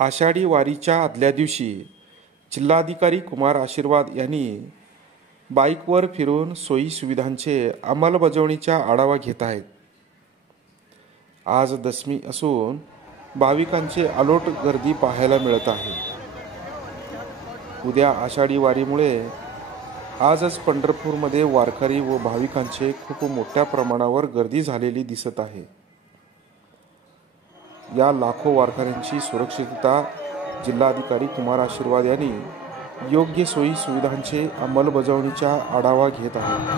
आषाढी वारीच्या आदल्या दिवशी जिल्हाधिकारी कुमार आशीर्वाद यांनी बाईकवर फिरून सोयी सुविधांचे अंमलबजावणीचा आढावा घेत आहेत. आज दशमी असून भाविकांची अलोट गर्दी पाहायला मिळत आहे. उद्या आषाढी वारीमुळे आजच पंढरपूरमध्ये वारकरी व भाविकांचे खूप मोठ्या प्रमाणावर गर्दी झालेली दिसत आहे. या लाखो वारकऱ्यांची सुरक्षितता जिल्हाधिकारी कुमार आशीर्वाद यांनी योग्य सोयी सुविधांचे अंमलबजावणीचा आढावा घेत आहेत.